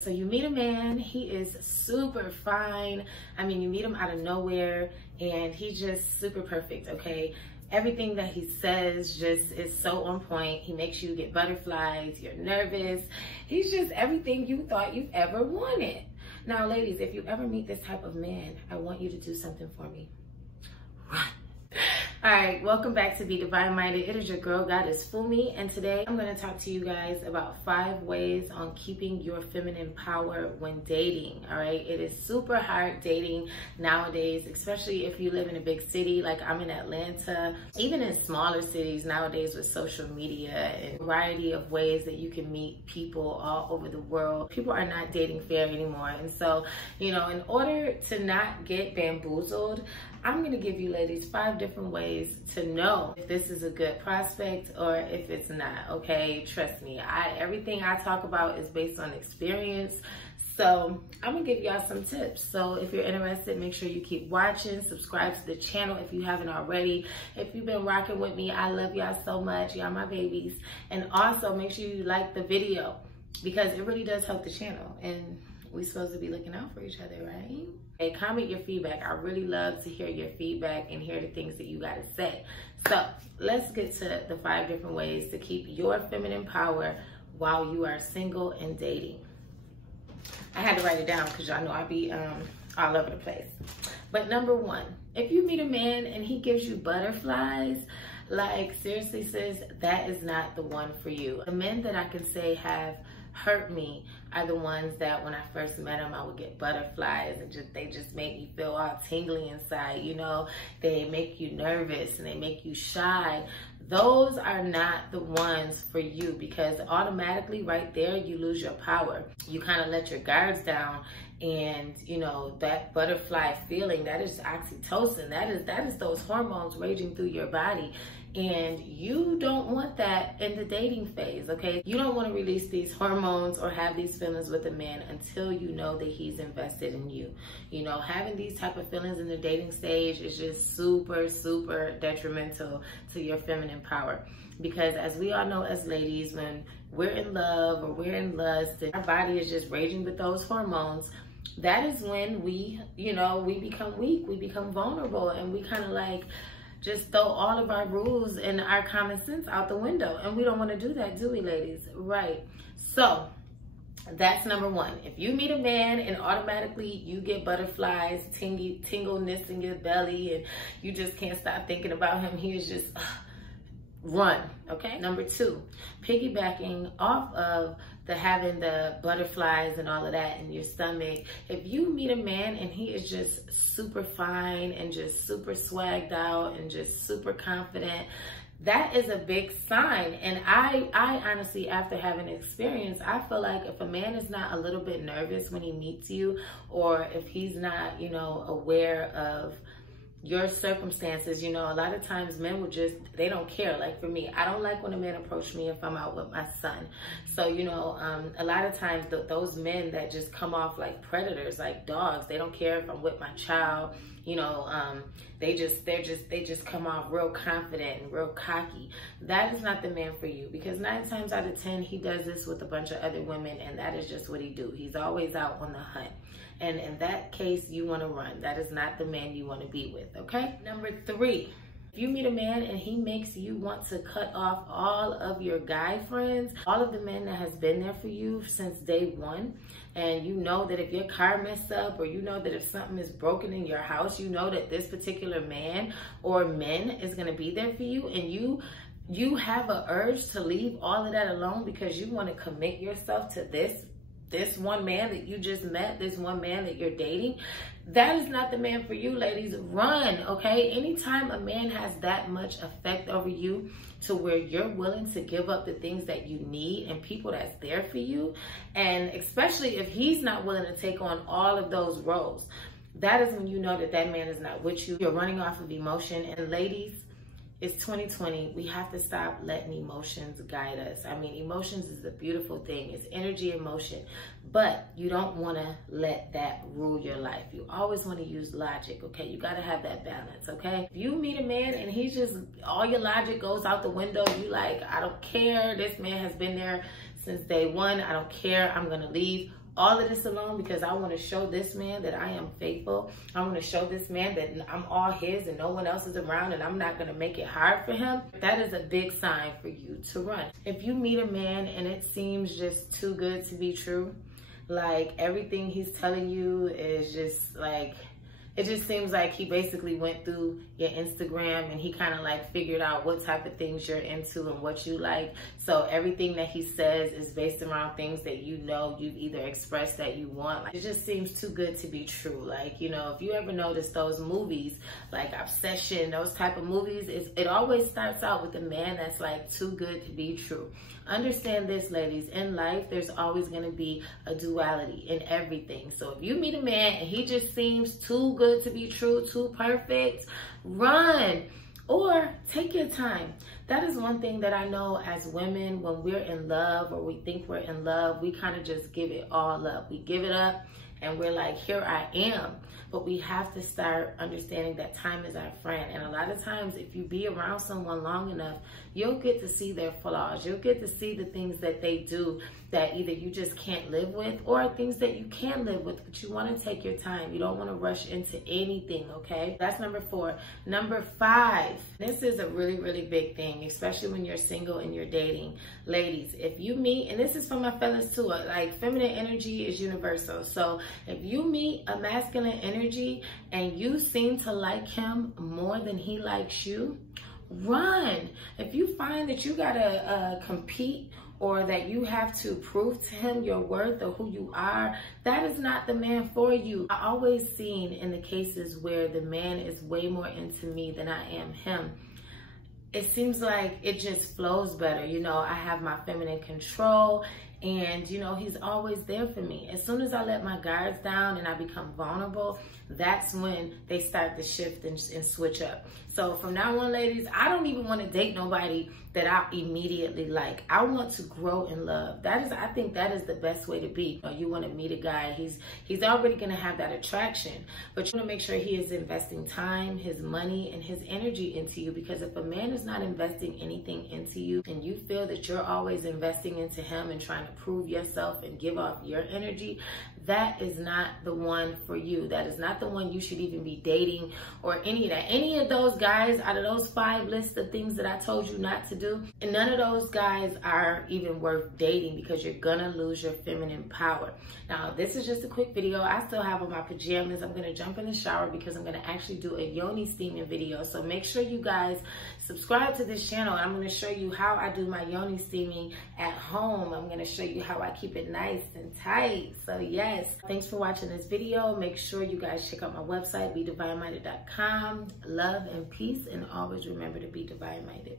So you meet a man, he is super fine. I mean, you meet him out of nowhere and he's just super perfect, okay? Everything that he says just is so on point. He makes you get butterflies, you're nervous. He's just everything you thought you've ever wanted. Now, ladies, if you ever meet this type of man, I want you to do something for me. Run. All right, welcome back to Bedivineminded. It is your girl, Goddess Fumi, and today I'm going to talk to you guys about 5 ways on keeping your feminine power when dating. All right, it is super hard dating nowadays, especially if you live in a big city like I'm in Atlanta. Even in smaller cities nowadays with social media and a variety of ways that you can meet people all over the world, people are not dating fair anymore. And so, you know, in order to not get bamboozled, I'm gonna give you ladies 5 different ways to know if this is a good prospect or if it's not, okay? Trust me, everything I talk about is based on experience. So I'm gonna give y'all some tips. So if you're interested, make sure you keep watching, subscribe to the channel if you haven't already. If you've been rocking with me, I love y'all so much, y'all my babies. And also make sure you like the video because it really does help the channel. And we're supposed to be looking out for each other, right? Hey, comment your feedback. I really love to hear your feedback and hear the things that you gotta say. So let's get to the 5 different ways to keep your feminine power while you are single and dating. I had to write it down because y'all know I be all over the place. But number 1, if you meet a man and he gives you butterflies, like seriously sis, that is not the one for you. The men that I can say have hurt me are the ones that when I first met them, I would get butterflies and they just make me feel all tingly inside, you know. They make you nervous and they make you shy. Those are not the ones for you because automatically right there, you lose your power. You kind of let your guards down and, you know, that butterfly feeling, that is oxytocin. That is those hormones raging through your body. And you don't want that in the dating phase, okay? You don't want to release these hormones or have these feelings with a man until you know that he's invested in you. You know, having these type of feelings in the dating stage is just super, super detrimental to your feminine power. Because as we all know as ladies, when we're in love or we're in lust and our body is just raging with those hormones, that is when we, you know, we become weak, we become vulnerable, and we kind of like just throw all of our rules and our common sense out the window. And we don't want to do that, do we, ladies? Right. So that's number 1. If you meet a man and automatically you get butterflies, tingleness in your belly, and you just can't stop thinking about him, he is just run, okay? Number 2, piggybacking off of having the butterflies and all of that in your stomach. If you meet a man and he is just super fine and just super swagged out and just super confident, that is a big sign. And I honestly, after having experience, I feel like if a man is not a little bit nervous when he meets you, or if he's not, you know, aware of your circumstances, you know, a lot of times men would just, they don't care. Like for me, I don't like when a man approach me if I'm out with my son. So, you know, a lot of times those men that just come off like predators, like dogs, they don't care if I'm with my child, you know, they just come off real confident and real cocky. That is not the man for you, because 9 times out of 10, he does this with a bunch of other women, and that is just what he do. He's always out on the hunt. And in that case, you want to run. That is not the man you want to be with, okay? Number 3, if you meet a man and he makes you want to cut off all of your guy friends, all of the men that has been there for you since day 1, and you know that if your car messed up, or you know that if something is broken in your house, you know that this particular man or men is going to be there for you, and you have an urge to leave all of that alone because you want to commit yourself to this one man that you just met, this one man that you're dating, that is not the man for you, ladies. Run, okay? Anytime a man has that much effect over you to where you're willing to give up the things that you need and people that's there for you, and especially if he's not willing to take on all of those roles, that is when you know that that man is not with you. You're running off of emotion. And ladies, it's 2020. We have to stop letting emotions guide us. I mean, emotions is a beautiful thing. It's energy and motion, but you don't want to let that rule your life. You always want to use logic, okay? You got to have that balance, okay? If you meet a man and he's just, all your logic goes out the window, you like, I don't care. This man has been there since day 1. I don't care. I'm going to leave. all of this alone because I want to show this man that I am faithful. I want to show this man that I'm all his and no one else is around and I'm not going to make it hard for him. That is a big sign for you to run. If you meet a man and it seems just too good to be true, like everything he's telling you is just like, it just seems like he basically went through your Instagram and he kind of like figured out what type of things you're into and what you like. So everything that he says is based around things that you know you've either expressed that you want. Like, it just seems too good to be true. Like, you know, if you ever notice those movies, like Obsession, those type of movies, it always starts out with a man that's like too good to be true. Understand this, ladies, in life, there's always going to be a duality in everything. So if you meet a man and he just seems too good to be true, too perfect, run or take your time. That is one thing that I know as women, when we're in love or we think we're in love, we kind of just give it all up. We give it up and we're like, here I am. But we have to start understanding that time is our friend. And a lot of times, if you be around someone long enough, you'll get to see their flaws. You'll get to see the things that they do that either you just can't live with or things that you can live with, but you want to take your time. You don't want to rush into anything, okay? That's number 4. Number 5, this is a really, really big thing, especially when you're single and you're dating. Ladies, if you meet, and this is for my fellas too, like feminine energy is universal. So if you meet a masculine energy and you seem to like him more than he likes you, run. If you find that you gotta compete or that you have to prove to him your worth or who you are, that is not the man for you. I always seen in the cases where the man is way more into me than I am him, it seems like it just flows better. You know, I have my feminine control and, you know, he's always there for me. As soon as I let my guards down and I become vulnerable, that's when they start to shift and switch up. So from now on, ladies, I don't even want to date nobody that I immediately like. I want to grow in love. I think that is the best way to be. You want to meet a guy, he's already going to have that attraction, but you want to make sure he is investing time, his money, and his energy into you, because if a man is not investing anything into you and you feel that you're always investing into him and trying to prove yourself and give off your energy, that is not the one for you. That is not the one you should even be dating or any of that. Any of those guys out of those 5 lists of things that I told you not to do, and none of those guys are even worth dating because you're gonna lose your feminine power. Now, this is just a quick video. I still have on my pajamas. I'm gonna jump in the shower because I'm gonna actually do a yoni steaming video. So make sure you guys subscribe to this channel. I'm gonna show you how I do my yoni steaming at home. I'm gonna show you how I keep it nice and tight. So yes, thanks for watching this video. Make sure you guys check out my website, Bedivineminded.com. Love and peace, and always remember to be divine minded.